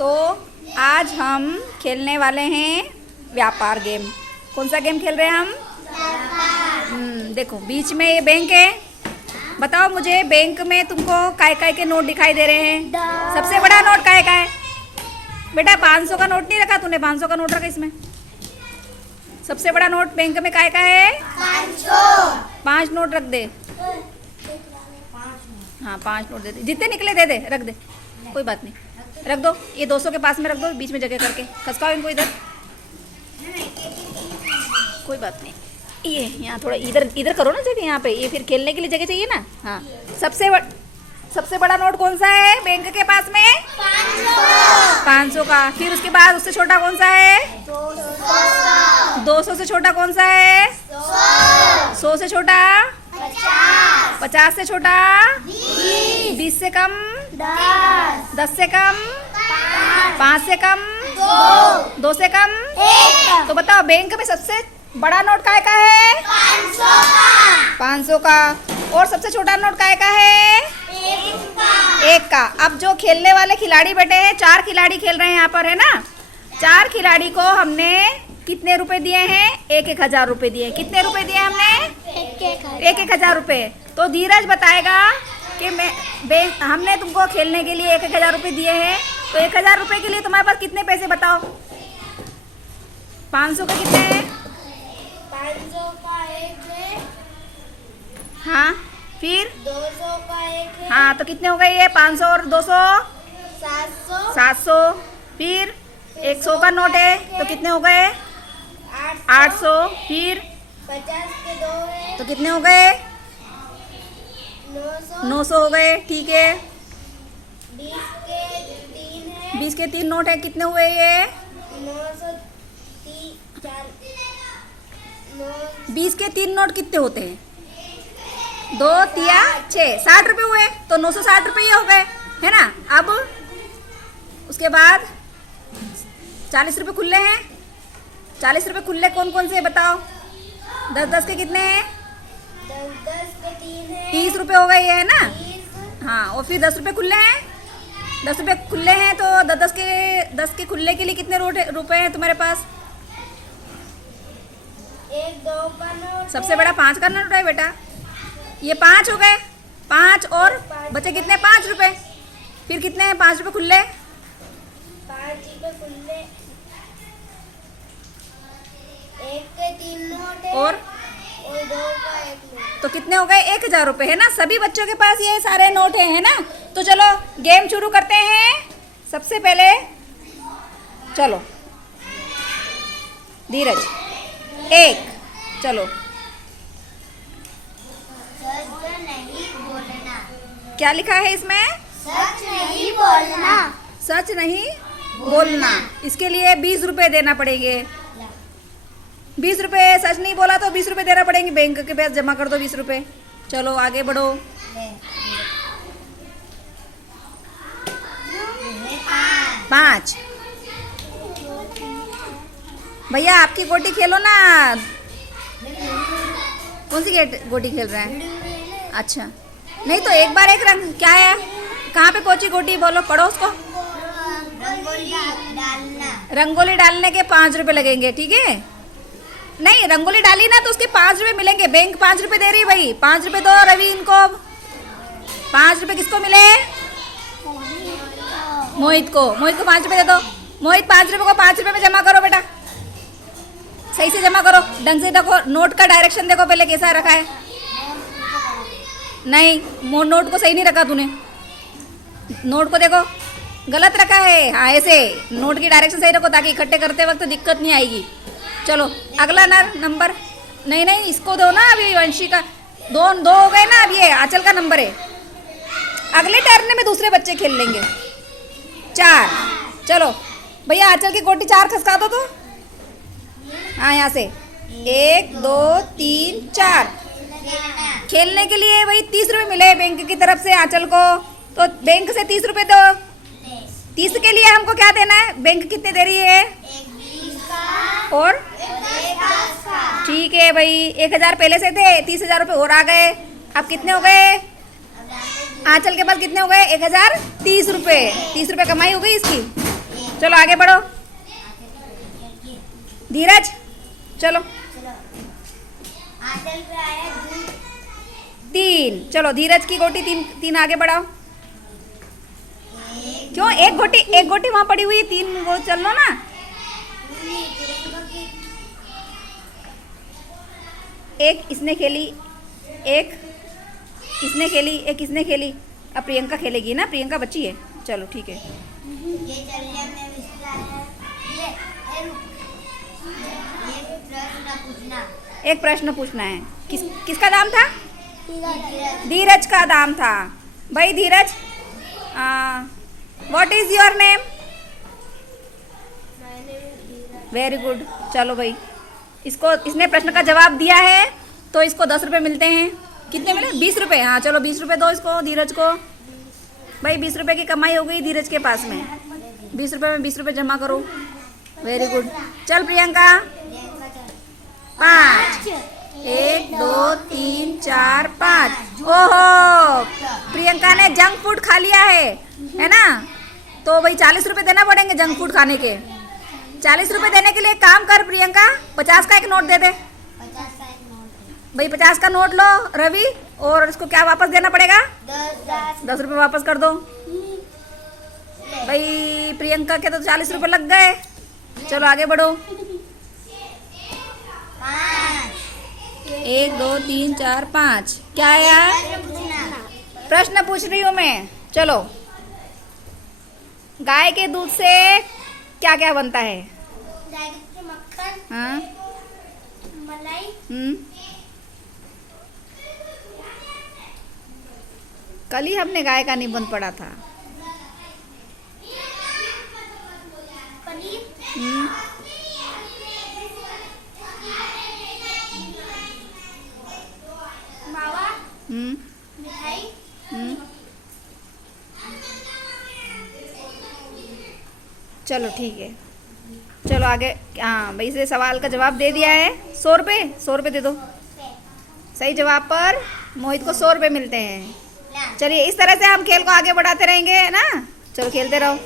तो आज हम खेलने वाले हैं व्यापार गेम। कौन सा गेम खेल रहे हैं हम? देखो बीच में ये बैंक है। बताओ मुझे, बैंक में तुमको काय के नोट दिखाई दे रहे हैं? सबसे बड़ा नोट काय का है बेटा? 500 का नोट नहीं रखा तूने? 500 का नोट रखा इसमें। सबसे बड़ा नोट बैंक में काय का है? 5 नोट रख दे। हाँ 5 नोट दे दे, जितने निकले दे दे, रख दे, कोई बात नहीं, रख दो। ये 200 के पास में रख दो, बीच में जगह करके खसकाओ इनको इधर, कोई बात नहीं। ये यहाँ थोड़ा इधर इधर करो ना जगह, यहाँ पे ये फिर खेलने के लिए जगह चाहिए ना। हाँ सबसे बड़ा नोट कौन सा है बैंक के पास में? 500 का। फिर उसके बाद उससे छोटा कौन सा है? 200 से छोटा कौन सा है? 100 से छोटा? 50 से छोटा? 20 से कम? 10 से कम? 5 से कम? 2 से कम? तो बताओ बैंक में सबसे बड़ा नोट काय का है? 500 का। और सबसे छोटा नोट काय का है? 1 का। अब जो खेलने वाले खिलाड़ी बैठे हैं, 4 खिलाड़ी खेल रहे हैं यहाँ पर, है ना? 4 खिलाड़ी को हमने कितने रुपए दिए हैं? 1,000 रुपए दिए। कितने रुपए दिए हमने? 1,000 रुपए। तो धीरज बताएगा कि हमने तुमको खेलने के लिए 1,000 रुपए दिए हैं, तो 1,000 रुपए के लिए तुम्हारे पास कितने पैसे बताओ? 500 के कितने हैं? 500 का 1 है। हाँ फिर 200 का 1 है। हाँ तो कितने हो गए ये? 500 और 200? 700। फिर 100 का नोट है तो कितने हो गए? 800। फिर 50 के 2 है तो कितने हो गए? 900। 900 हो गए। ठीक है। 20 के 3 है। 20 के 3 नोट है, कितने हुए ये? 20 के 3 नोट कितने होते हैं? 2 तिया 6, 60 रुपये हुए। तो 960 रुपये हो गए, है ना? अब उसके बाद 40 रुपये खुले हैं। 40 रुपये खुले कौन कौन से बताओ? 10 के कितने हैं? 10 के 3 है। 30 रुपये हो गए, ये है ना? 30। हाँ, और फिर 10 रुपये खुले हैं। 10 रुपये खुले हैं तो 10 के खुले के लिए कितने रुपए हैं तुम्हारे पास? 1 2 का नोट। सबसे बड़ा 5 का नोट है बेटा। ये 5 हो गए। 5 और बचे कितने? 5 रुपये। फिर कितने हैं? 5 रुपये खुले। 5 रुपए खुले। 1 के 3 नोट है और 2 का 1 नोट। तो कितने हो गए? 1,000 रुपये, है ना? सभी बच्चों के पास ये सारे नोट है ना? तो चलो गेम शुरू करते हैं। सबसे पहले चलो धीरज 1, चलो। सच नहीं बोलना। क्या लिखा है इसमें? सच नहीं बोलना। सच नहीं बोलना। इसके लिए 20 रुपये देना पड़ेंगे। 20 रुपये। सच नहीं बोला तो 20 रुपये देना पड़ेंगे। बैंक के पास जमा कर दो 20 रुपये। चलो आगे बढ़ो। 5। भैया आपकी गोटी खेलो ना। कौन सी गोटी खेल रहे हैं? अच्छा, नहीं तो एक बार एक रंग क्या है? कहाँ पे कोची गोटी बोलो, पढ़ो उसको। रंगोली डालना। रंगोली डालने के 5 रुपये लगेंगे, ठीक है? नहीं, रंगोली डाली ना तो उसके 5 रुपये मिलेंगे। बैंक 5 रुपये दे रही है भाई। 5 रुपये दो रवि इनको। 5 रुपये किसको मिले? मोहित को। मोहित को 5 रुपये दे दो। मोहित 5 रुपये को 5 रुपये में जमा करो बेटा। सही से जमा करो, ढंग से देखो। नोट का डायरेक्शन देखो पहले कैसा रखा है। नहीं, नोट को सही नहीं रखा तूने। नोट को देखो गलत रखा है। हाँ ऐसे नोट की डायरेक्शन सही रखो ताकि इकट्ठे करते वक्त दिक्कत नहीं आएगी। चलो अगला नंबर। नहीं इसको दो ना अभी, वंशी का। 2 हो गए ना। अब ये आंचल का नंबर है। अगले टर्न में दूसरे बच्चे खेल लेंगे। 4। चलो भैया आंचल की गोटी 4 खसका दो तो। हाँ यहाँ से 1 2 3 4। खेलने के लिए वही 30 रुपये मिले बैंक की तरफ से आंचल को, तो बैंक से 30 रुपये दो। 30 के लिए हमको क्या देना है? बैंक कितने दे रही है? 20 का और 10 का। ठीक है भाई। 1,000 पहले से थे, 30,000 रुपये और आ गए। अब कितने हो गए? आंचल के पास कितने हो गए? 1030 रुपये। 30 रुपये कमाई हो गई इसकी। चलो आगे बढ़ो। धीरज चलो। चलो आंचल पे आया दूध। 3। चलो धीरज की गोटी 3 आगे बढ़ाओ। क्यों एक गोटी वहां पड़ी हुई, 3 वो चल लो ना। तिरंगा की एक इसने खेली, एक इसने खेली, एक इसने खेली। अब प्रियंका खेलेगी ना, प्रियंका बच्ची है। चलो ठीक है। ये चलने में विस्तार है। ये रुक। ये प्रश्न पूछना। एक प्रश्न पूछना है। किसका नाम था? धीरज। धीरज का नाम था। भाई Dheeraj, what is your name? Very good. चलो भाई, इसने प्रश्न का जवाब दिया है तो इसको 10 रुपये मिलते हैं। कितने मिले? 20 रुपये। हाँ चलो 20 रुपये दो इसको, धीरज को। भाई 20 रुपये की कमाई हो गई धीरज के पास में। 20 रुपये में 20 रुपये जमा करो। Very good. चल प्रियंका, 5। 1 2 3 4 5। ओहो, प्रियंका ने जंक फूड खा लिया है ना? तो भाई 40 रुपये देना पड़ेंगे जंक फूड खाने के। 40 रुपये देने के लिए एक काम कर प्रियंका, 50 का एक नोट दे दे। 50 का एक नोट। भाई 50 का नोट लो रवि, और इसको क्या वापस देना पड़ेगा? 10 रुपये वापस कर दो। भाई प्रियंका के तो 40 रुपये लग गए। चलो आगे बढ़ो। 1 2 3 4 5। क्या आया? प्रश्न पूछ रही हूँ मैं। चलो, गाय के दूध से क्या क्या बनता है? मक्खन, हाँ। मलाई, कल ही हमने गाय का निबंध पढ़ा था। पनीर, हम्म, मावा, हम्म, मिठाई, हम्म। चलो ठीक है। चलो आगे। हाँ भाई, इसे सवाल का जवाब दे दिया है। 100 रुपये, 100 रुपये दे दो। सही जवाब पर मोहित को 100 रुपये मिलते हैं। चलिए इस तरह से हम खेल को आगे बढ़ाते रहेंगे, है ना? चलो खेलते रहो।